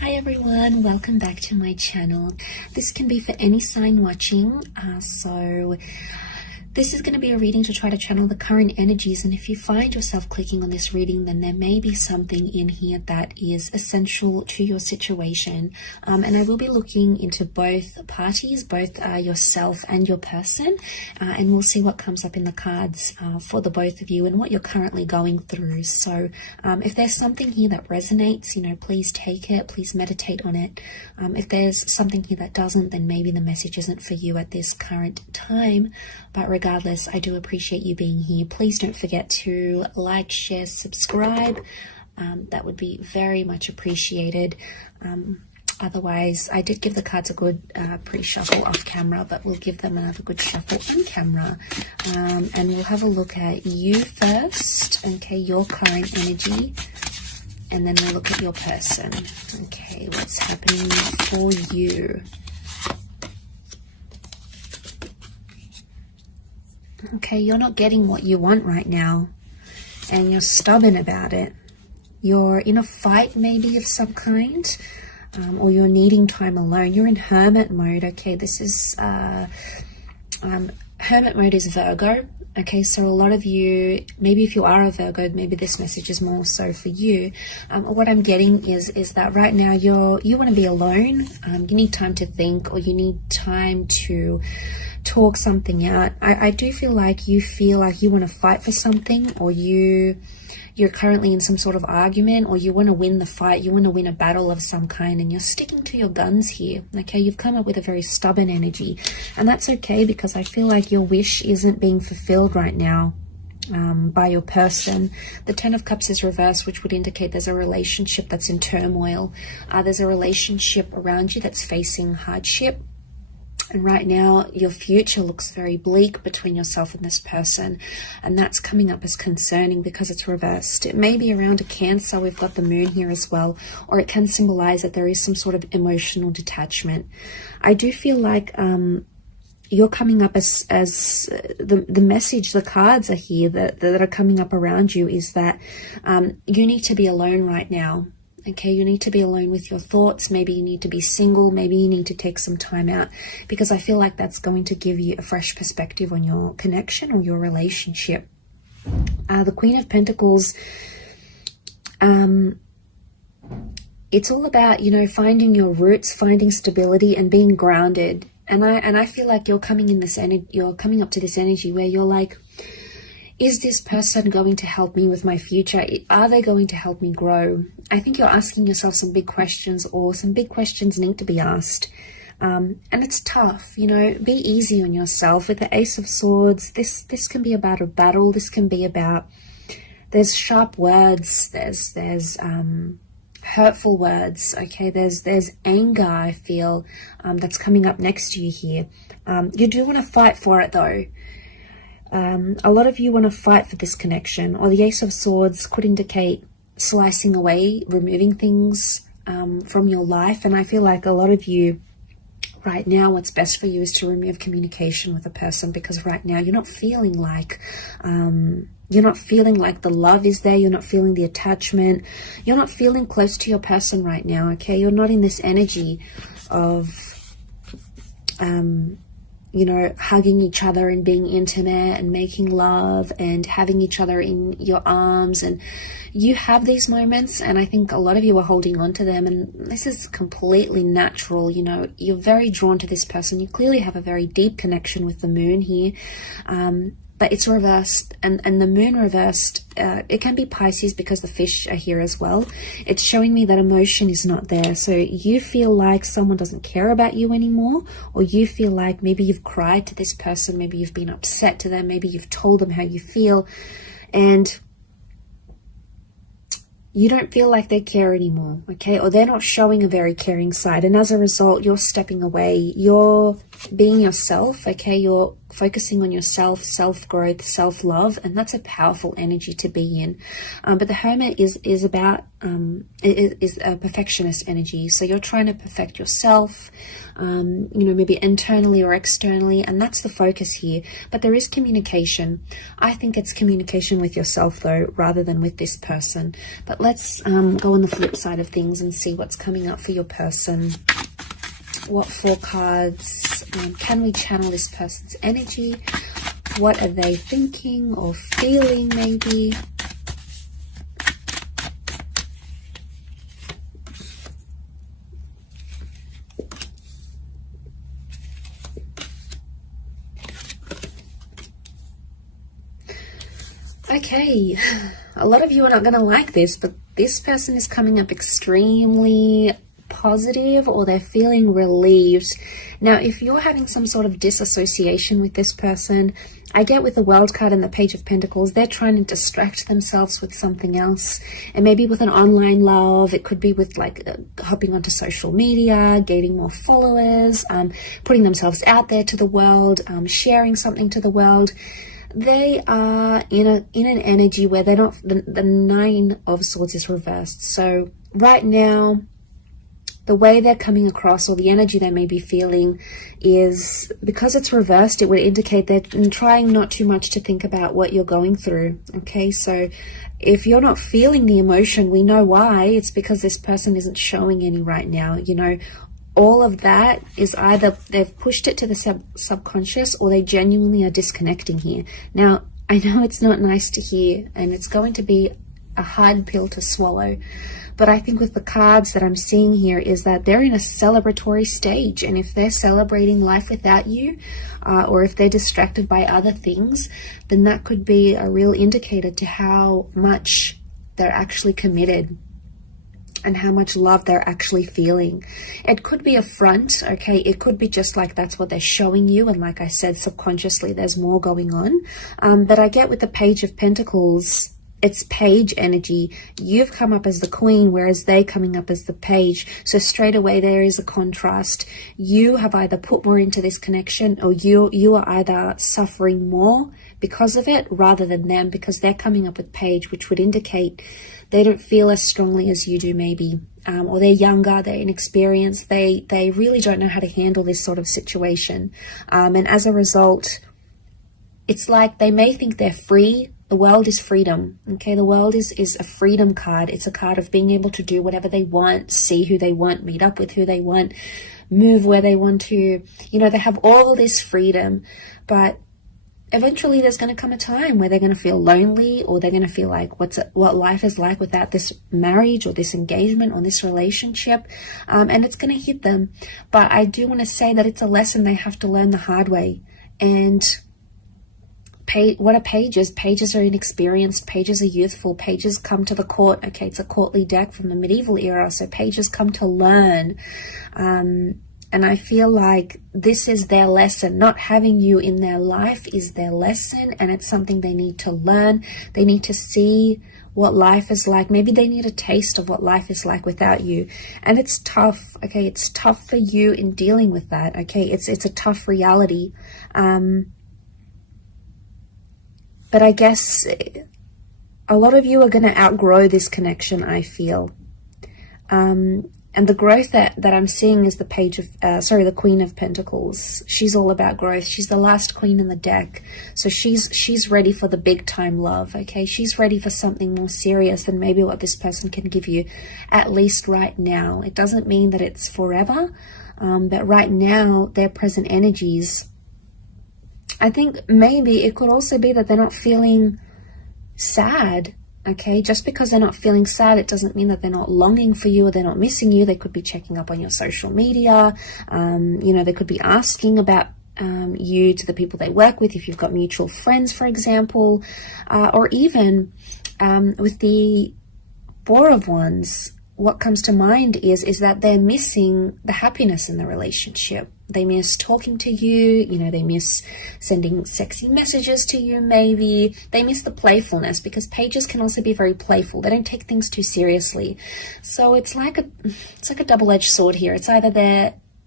Hi everyone, welcome back to my channel. This can be for any sign watching, so this is going to be a reading to try to channel the current energies, and if you find yourself clicking on this reading, then there may be something in here that is essential to your situation. And I will be looking into both parties, both yourself and your person, and we'll see what comes up in the cards for the both of you and what you're currently going through. So if there's something here that resonates, please take it, please meditate on it. If there's something here that doesn't, then maybe the message isn't for you at this current time. But regardless, I do appreciate you being here. Please don't forget to like, share, subscribe. That would be very much appreciated. Otherwise, I did give the cards a good pre-shuffle off camera, but we'll give them another good shuffle on camera. And we'll have a look at you first, okay, your current energy. And then we'll look at your person. Okay, what's happening for you? Okay, you're not getting what you want right now, and you're stubborn about it. You're in a fight maybe of some kind, or you're needing time alone. You're in hermit mode. Okay, this is hermit mode is Virgo. Okay, so a lot of you, maybe if you are a Virgo, maybe this message is more so for you. What I'm getting is that right now you want to be alone. You need time to think, or you need time to talk something out. I do feel like you want to fight for something, or you're currently in some sort of argument, or you want to win the fight, you want to win a battle of some kind, and you're sticking to your guns here. Okay, you've come up with a very stubborn energy, and that's okay, because I feel like your wish isn't being fulfilled right now by your person. The Ten of Cups is reversed, which would indicate there's a relationship that's in turmoil. There's a relationship around you that's facing hardship. And right now, your future looks very bleak between yourself and this person. And that's coming up as concerning because it's reversed. It may be around a Cancer. We've got the moon here as well. Or it can symbolize that there is some sort of emotional detachment. I do feel like you're coming up as the message, the cards are here that are coming up around you is that you need to be alone right now. Okay, you need to be alone with your thoughts. Maybe you need to be single. Maybe you need to take some time out, because I feel like that's going to give you a fresh perspective on your connection or your relationship. The Queen of Pentacles, it's all about, finding your roots, finding stability and being grounded. And I feel like you're coming up to this energy where you're like, is this person going to help me with my future? Are they going to help me grow? I think you're asking yourself some big questions, or some big questions need to be asked. And it's tough, be easy on yourself. With the Ace of Swords, this can be about a battle. This can be about, there's sharp words, there's hurtful words, okay? There's anger, I feel, that's coming up next to you here. You do want to fight for it though. A lot of you want to fight for this connection, or the Ace of Swords could indicate slicing away, removing things from your life. And I feel like a lot of you right now, what's best for you is to remove communication with a person, because right now you're not feeling like the love is there. You're not feeling the attachment. You're not feeling close to your person right now. Okay, you're not in this energy of hugging each other and being intimate and making love and having each other in your arms. And you have these moments, and I think a lot of you are holding on to them, and this is completely natural. You're very drawn to this person. You clearly have a very deep connection with the moon here. But it's reversed, and the moon reversed, it can be Pisces because the fish are here as well. It's showing me that emotion is not there. So you feel like someone doesn't care about you anymore, or you feel like maybe you've cried to this person, maybe you've been upset to them, maybe you've told them how you feel, and you don't feel like they care anymore, okay? Or they're not showing a very caring side, and as a result, you're stepping away. You're being yourself, okay? You're focusing on yourself, self-growth, self-love, and that's a powerful energy to be in. But the Hermit is about is a perfectionist energy. So you're trying to perfect yourself, you know, maybe internally or externally, and that's the focus here. But there is communication. I think it's communication with yourself though, rather than with this person. But let's go on the flip side of things and see what's coming up for your person. What 4 cards can we channel this person's energy? What are they thinking or feeling maybe? Okay, a lot of you are not going to like this, but this person is coming up extremely positive, or they're feeling relieved. Now, if you're having some sort of disassociation with this person, I get with the World card and the Page of Pentacles, they're trying to distract themselves with something else. And maybe with an online love, it could be with like hopping onto social media, gaining more followers, putting themselves out there to the world, sharing something to the world. They are in an energy where they're not, the 9 of Swords is reversed. So right now, the way they're coming across, or the energy they may be feeling, is because it's reversed, it would indicate they're trying not too much to think about what you're going through. Okay, so if you're not feeling the emotion, we know why. It's because this person isn't showing any right now. You know, all of that is either they've pushed it to the subconscious, or they genuinely are disconnecting here. Now, I know it's not nice to hear, and it's going to be a hard pill to swallow, but I think with the cards that I'm seeing here is that they're in a celebratory stage, and if they're celebrating life without you, or if they're distracted by other things, then that could be a real indicator to how much they're actually committed and how much love they're actually feeling. It could be a front, okay? It could be just like that's what they're showing you, and like I said, subconsciously there's more going on. But I get with the Page of Pentacles, it's page energy. You've come up as the queen, whereas they coming up as the page. So straight away there is a contrast. You have either put more into this connection, or you are either suffering more because of it rather than them, because they're coming up with page, which would indicate they don't feel as strongly as you do maybe, or they're younger, they're inexperienced, they really don't know how to handle this sort of situation. And as a result, it's like they may think they're free. The world is freedom, okay? The world is a freedom card. It's a card of being able to do whatever they want, see who they want, meet up with who they want, move where they want to. You know, they have all this freedom, but eventually there's going to come a time where they're going to feel lonely, or they're going to feel like what life is like without this marriage or this engagement or this relationship, and it's going to hit them. But I do want to say that it's a lesson they have to learn the hard way. And what are pages? Pages are inexperienced, pages are youthful, pages come to the court. Okay, it's a courtly deck from the medieval era, so pages come to learn. And I feel like this is their lesson. Not having you in their life is their lesson, and it's something they need to learn. They need to see what life is like. Maybe they need a taste of what life is like without you. And it's tough, okay? It's tough for you in dealing with that, okay? It's a tough reality. But I guess a lot of you are going to outgrow this connection, I feel. And the growth that I'm seeing is the the Queen of Pentacles. She's all about growth. She's the last queen in the deck. So she's ready for the big time love, okay? She's ready for something more serious than maybe what this person can give you, at least right now. It doesn't mean that it's forever, but right now, their present energies, I think maybe it could also be that they're not feeling sad, okay? Just because they're not feeling sad, it doesn't mean that they're not longing for you or they're not missing you. They could be checking up on your social media. You know, they could be asking about you to the people they work with, if you've got mutual friends, for example. Or even with the Four of Wands, what comes to mind is that they're missing the happiness in the relationship. They miss talking to you, you know, they miss sending sexy messages to you maybe. They miss the playfulness, because pages can also be very playful. They don't take things too seriously. So it's like a double-edged sword here. It's either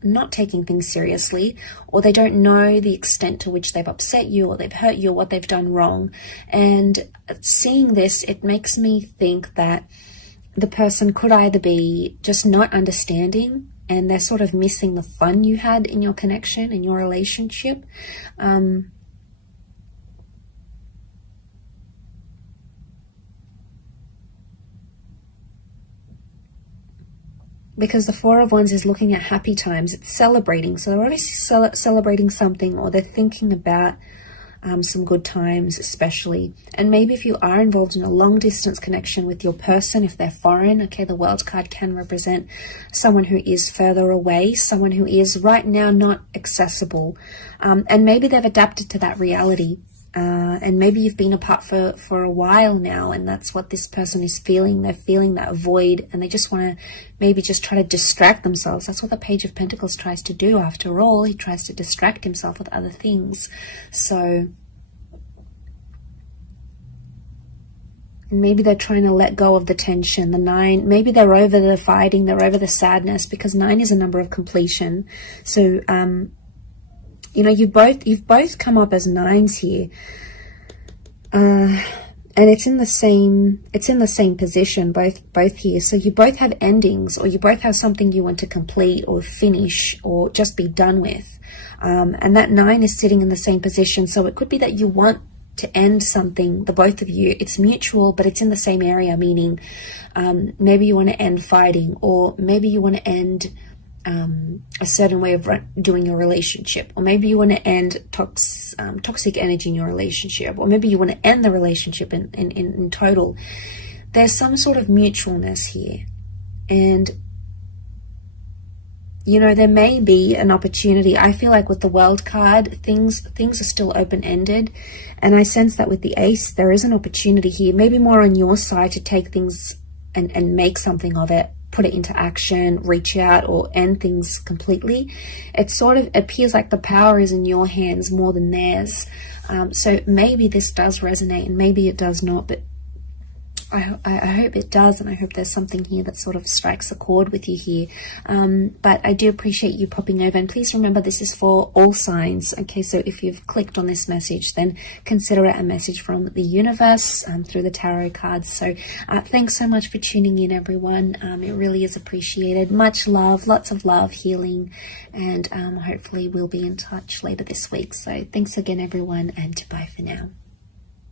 not taking things seriously, or they don't know the extent to which they've upset you or they've hurt you or what they've done wrong. And seeing this, it makes me think that the person could either be just not understanding and they're sort of missing the fun you had in your connection, in your relationship. Because the Four of Wands is looking at happy times. It's celebrating. So they're obviously celebrating something, or they're thinking about some good times especially. And maybe if you are involved in a long distance connection with your person, if they're foreign, okay, the World card can represent someone who is further away, someone who is right now not accessible. And maybe they've adapted to that reality. And maybe you've been apart for a while now, and that's what this person is feeling. They're feeling that void, and they just want to maybe just try to distract themselves. That's what the Page of Pentacles tries to do. After all, he tries to distract himself with other things. So maybe they're trying to let go of the tension. The 9, maybe they're over the fighting, they're over the sadness, because 9 is a number of completion. So you know, you've both come up as 9s here, and it's in the same position, both here. So you both have endings, or you both have something you want to complete or finish or just be done with, and that 9 is sitting in the same position. So it could be that you want to end something, the both of you. It's mutual, but it's in the same area, meaning maybe you want to end fighting, or maybe you want to end a certain way of doing your relationship, or maybe you want to end toxic energy in your relationship, or maybe you want to end the relationship in total. There's some sort of mutualness here, and you know, there may be an opportunity. I feel like with the World card, things are still open-ended, and I sense that with the Ace, there is an opportunity here, maybe more on your side, to take things and make something of it, put it into action, reach out, or end things completely. It sort of appears like the power is in your hands more than theirs. So maybe this does resonate, and maybe it does not, but I hope it does, and I hope there's something here that sort of strikes a chord with you here. But I do appreciate you popping over, and please remember this is for all signs. Okay, so if you've clicked on this message, then consider it a message from the universe through the tarot cards. So thanks so much for tuning in, everyone. It really is appreciated. Much love, lots of love, healing, and hopefully we'll be in touch later this week. So thanks again, everyone, and bye for now.